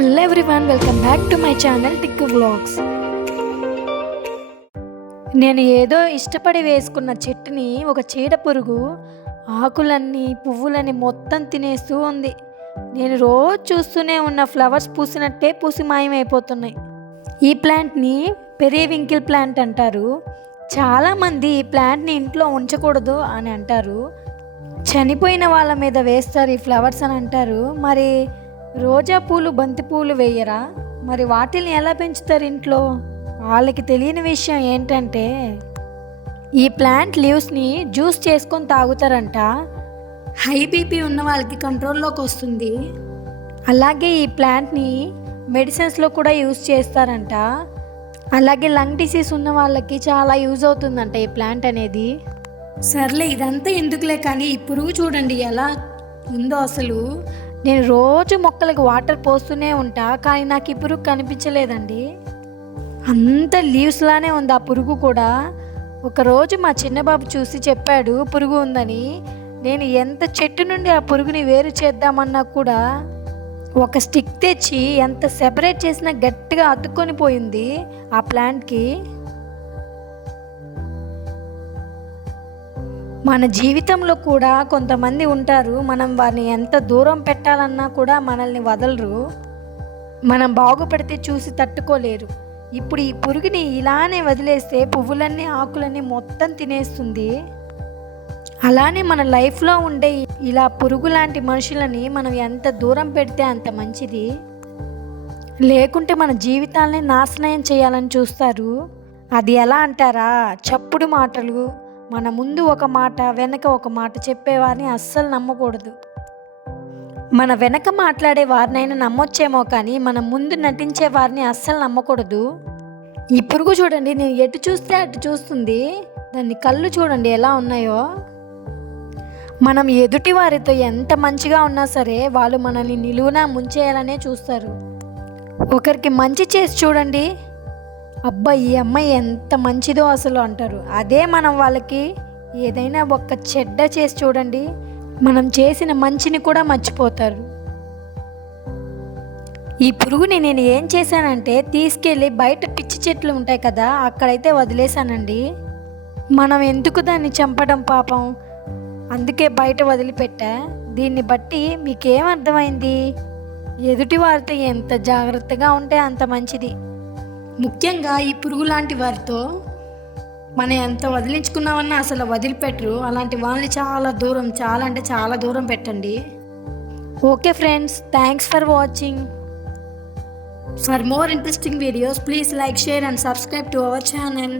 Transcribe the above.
Hello everyone welcome back to my channel tick vlogs నేను ఏదో ఇష్టపడి వేసుకున్న చెట్టుని ఒక చీడ పురుగు ఆకులన్నీ పువ్వులని మొత్తం తినేస్తూ ఉంది. నేను రోజు చూస్తూనే ఉన్న ఫ్లవర్స్ పూసినట్టే పూసి మాయమైపోతున్నాయి. ఈ ప్లాంట్ని పెరివింకిల్ ప్లాంట్ అంటారు. చాలామంది ఈ ప్లాంట్ని ఇంట్లో ఉంచకూడదు అని అంటారు. చనిపోయిన వాళ్ళ మీద వేస్తారు ఈ ఫ్లవర్స్ అని అంటారు. మరి రోజా పూలు బంతి పూలు వేయరా? మరి వాటిని ఎలా పెంచుతారు ఇంట్లో? వాళ్ళకి తెలియని విషయం ఏంటంటే ఈ ప్లాంట్ లీవ్స్ని జ్యూస్ చేసుకొని తాగుతారంట. హై బీపీ ఉన్న వాళ్ళకి కంట్రోల్లోకి వస్తుంది. అలాగే ఈ ప్లాంట్ని మెడిసిన్స్లో కూడా యూస్ చేస్తారంట. అలాగే లంగ్ డిసీజ్ ఉన్న వాళ్ళకి చాలా యూజ్ అవుతుందంట ఈ ప్లాంట్ అనేది. సర్లే ఇదంతా ఎందుకులే కానీ ఇప్పుడు చూడండి ఎలా ఉందో అసలు. నేను రోజు మొక్కలకు వాటర్ పోస్తూనే ఉంటా కానీ నాకు ఈ పురుగు కనిపించలేదండి. అంత లీవ్స్లానే ఉంది ఆ పురుగు కూడా. ఒకరోజు మా చిన్నబాబు చూసి చెప్పాడు పురుగు ఉందని. నేను ఎంత చెట్టు నుండి ఆ పురుగుని వేరు చేద్దామన్నా కూడా ఒక స్టిక్ తెచ్చి ఎంత సెపరేట్ చేసినా గట్టిగా అతుక్కొని పోయింది ఆ ప్లాంట్కి. మన జీవితంలో కూడా కొంతమంది ఉంటారు మనం వారిని ఎంత దూరం పెట్టాలన్నా కూడా మనల్ని వదలరు. మనం బాగుపడితే చూసి తట్టుకోలేరు. ఇప్పుడు ఈ పురుగుని ఇలానే వదిలేస్తే పువ్వులన్నీ ఆకులన్నీ మొత్తం తినేస్తుంది. అలానే మన లైఫ్లో ఉండే ఇలా పురుగు లాంటి మనుషులని మనం ఎంత దూరం పెడితే అంత మంచిది. లేకుంటే మన జీవితాలని నాశనం చేయాలని చూస్తారు. అది ఎలా అంటారా? చప్పుడు మాటలు. మన ముందు ఒక మాట వెనక ఒక మాట చెప్పేవారిని అస్సలు నమ్మకూడదు. మన వెనక మాట్లాడే వారినైనా నమ్మొచ్చేమో కానీ మన ముందు నటించే వారిని అస్సలు నమ్మకూడదు. ఈ పురుగు చూడండి నేను ఎటు చూస్తే అటు చూస్తుంది. దాన్ని కళ్ళు చూడండి ఎలా ఉన్నాయో. మనం ఎదుటి వారితో ఎంత మంచిగా ఉన్నా సరే వాళ్ళు మనల్ని నిలువునా ముంచేయాలనే చూస్తారు. ఒకరికి మంచి చేసి చూడండి అబ్బా ఈ అమ్మాయి ఎంత మంచిదో అసలు అంటారు. అదే మనం వాళ్ళకి ఏదైనా ఒక్క చెడ్డ చేసి చూడండి మనం చేసిన మంచిని కూడా మర్చిపోతారు. ఈ పురుగుని నేను ఏం చేశానంటే తీసుకెళ్ళి బయట పిచ్చి చెట్లు ఉంటాయి కదా అక్కడైతే వదిలేశానండి. మనం ఎందుకు దాన్ని చంపడం పాపం? అందుకే బయట వదిలిపెట్టా. దీన్ని బట్టి మీకేం అర్థమైంది? ఎదుటి వారితో ఎంత జాగ్రత్తగా ఉంటే అంత మంచిది. ముఖ్యంగా ఈ పురుగు లాంటి వారితో మనం ఎంత వదిలించుకున్నామన్నా అసలు వదిలిపెట్టరు. అలాంటి వాళ్ళని చాలా దూరం చాలా అంటే చాలా దూరం పెట్టండి. Okay friends thanks for watching. For more interesting videos please like share and subscribe to our channel.